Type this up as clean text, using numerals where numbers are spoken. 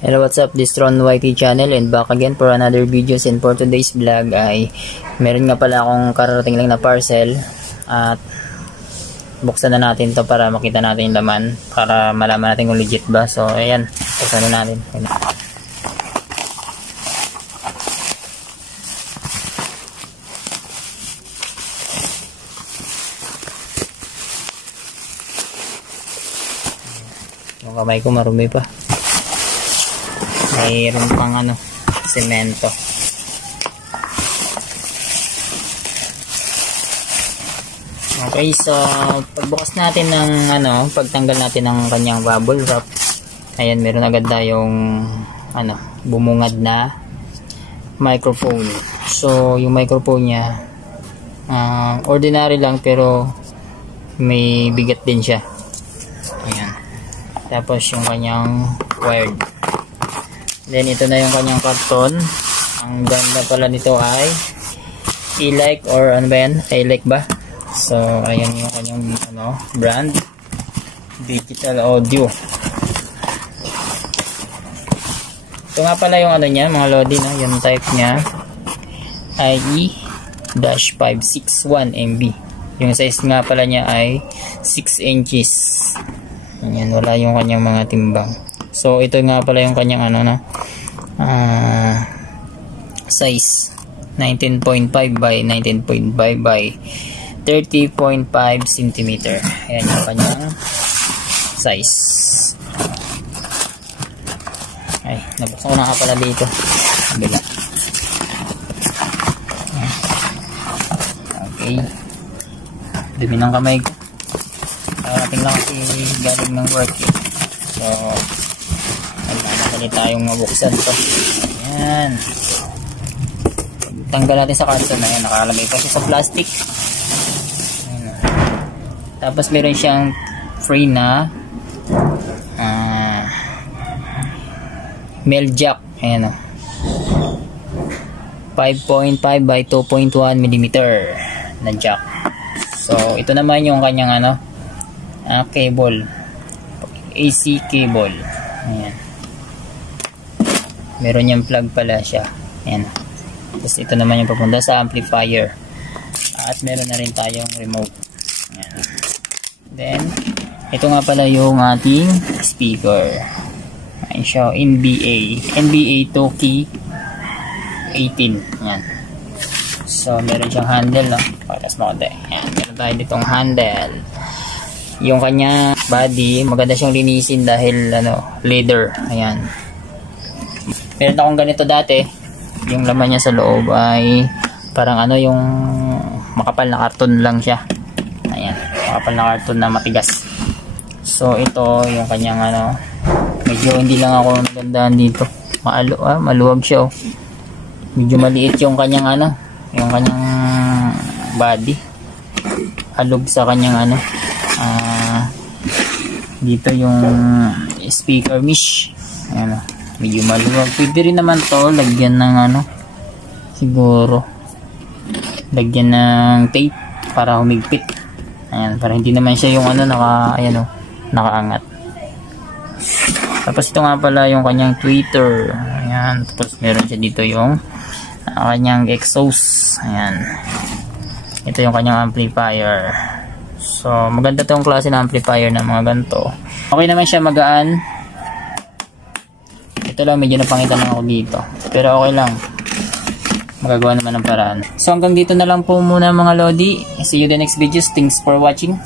Hello, what's up? This is Ron YT channel and back again for another videos, and for today's vlog ay meron nga pala akong kararating lang na parcel at buksan na natin to para makita natin yung laman para malaman natin kung legit ba. So ayan, buksan na natin. Yung kamay ko marumi pa. Mayroon pang semento. Okay, so pagbukas natin ng pagtanggal natin ng kanyang bubble wrap, ayan, meron agad tayong bumungad na microphone. So yung microphone niya ordinary lang pero may bigat din siya. Ayan. Tapos yung kanyang wired. Then ito na yung kanyang karton. Ang ganda pala nito ay E-like or ano ba yan? E-like ba? So ayan yung kanyang brand, Digital Audio. Ito nga pala yung niya, mga lodi, no? Yung type niya IE-561 MB. Yung size nga pala niya ay 6 inches. Ayan, wala yung kanyang mga timbang. So ito nga pala yung kanyang size 19.5 by 19.5 by 30.5 cm. Ayan yung kanyang size. Ay, nabuksan ko na nga pala dito. Bila. Okay. Dumi ng kamay ko. Ating lang kasi galing ng work. So nagkakali tayong mabuksan to. Ayan. Tanggal natin sa karton na yan. Nakalagay pa siya sa plastic. Ayan. Tapos meron siyang free na male jack. Ayan o. 5.5 by 2.1 mm na jack. So ito naman yung kanyang cable. AC cable. Ayan. Meron yung plug pala siya. Ayan. Tapos ito naman yung papunta sa amplifier. At meron na rin tayong remote. Ayan. Then, ito nga pala yung ating speaker. Ayan siya. NBA 2K 18. Ayan. So, meron siyang handle, no? Paras mo konti. Ayan. Meron tayo ditong handle. Yung kanya body, maganda siyang linisin dahil leather. Ayan. Meron akong ganito dati. Yung laman niya sa loob ay parang yung makapal na karton lang siya. Ayan, makapal na karton na matigas. So ito yung kanyang medyo hindi lang ako nagandaan dito. Maluwag siya oh. Medyo maliit yung kanyang yung kanyang body. Alog sa kanyang dito yung speaker mesh. Ayan oh. Medyo maluwag. Pwede rin naman to lagyan ng siguro lagyan ng tape para humigpit. Ayan, para hindi naman siya yung nakaangat. Tapos ito nga pala yung kanyang tweeter. Ayan, tapos meron siya dito yung kanyang exhaust. Ayan. Ito yung kanyang amplifier. So maganda tong klase ng amplifier na mga ganito. Okay naman siya, magaan. Ito lang, medyo napangitan lang ako dito. Pero okay lang. Magagawa naman ng paraan. So hanggang dito na lang po muna mga lodi. See you in the next videos. Thanks for watching.